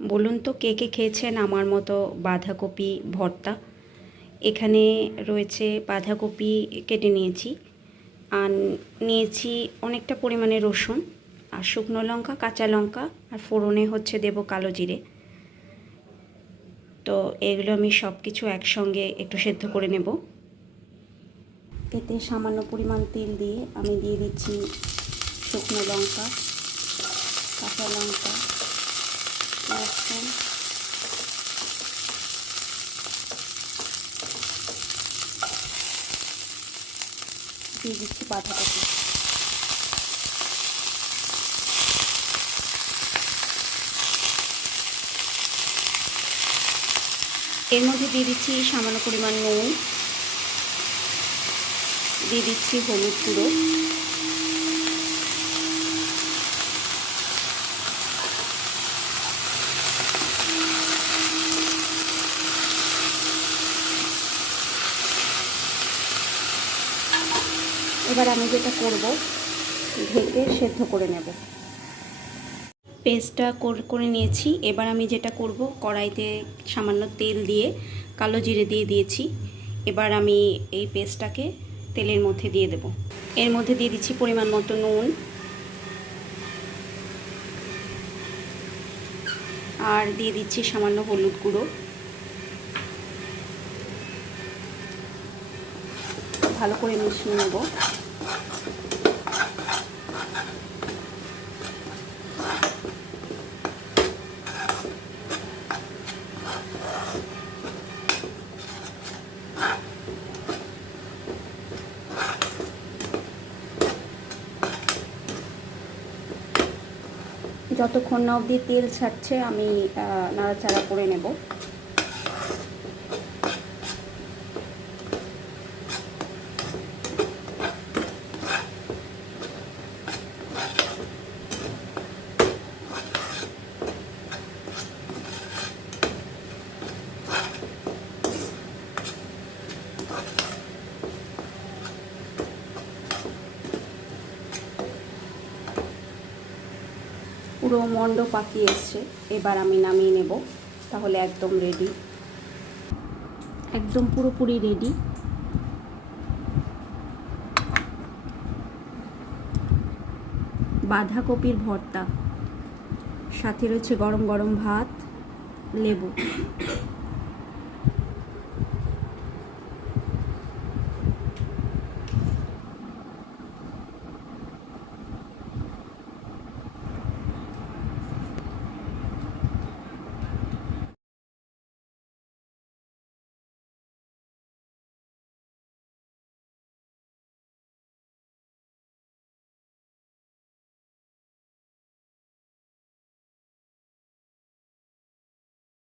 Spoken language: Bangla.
বলুন তো কে কে খেয়েছেন আমার মতো বাঁধাকপি ভর্তা। এখানে রয়েছে বাঁধাকপি কেটে নিয়েছি, আর নিয়েছি অনেকটা পরিমাণে রসুন আর শুকনো লঙ্কা, কাঁচা লঙ্কা, আর ফোড়নে হচ্ছে দেব কালো জিরে। তো এগুলো আমি সব কিছু একসঙ্গে একটু সেদ্ধ করে নেব। এতে সামান্য পরিমাণ তেল দিয়ে আমি দিয়ে দিচ্ছি শুকনো লঙ্কা, কাঁচা লঙ্কা, রসুন, দিয়ে দিচ্ছি বাঁধাকপি। এর মধ্যে দিয়ে দিচ্ছি সামান্য পরিমাণ নুন, দিয়ে দিচ্ছি হলুদ গুঁড়ো, এবার আমি যেটা করব, ঢেকে সেদ্ধ করে নেব। পেস্টটা করে নিয়েছি। এবার আমি যেটা করব, কড়াইতে সামান্য তেল দিয়ে কালো জিরে দিয়ে দিয়েছি। এবার আমি এই পেস্টটাকে তেলের মধ্যে দিয়ে দেব। এর মধ্যে দিয়ে দিচ্ছি পরিমাণ মতো নুন, আর দিয়ে দিচ্ছি সামান্য হলুদ গুঁড়ো। ভালো করে মিশিয়ে নেব। যতক্ষণ না অবধি তেল ছাড়ছে আমি নাড়াচাড়া করে নেব। পুরো মন্ড পাকিয়ে এসছে। এবার আমি নামিয়ে নেব। তাহলে একদম রেডি, একদম পুরোপুরি রেডি। বাঁধাকপির ভর্তা, সাথে রয়েছে গরম গরম ভাত, লেবু।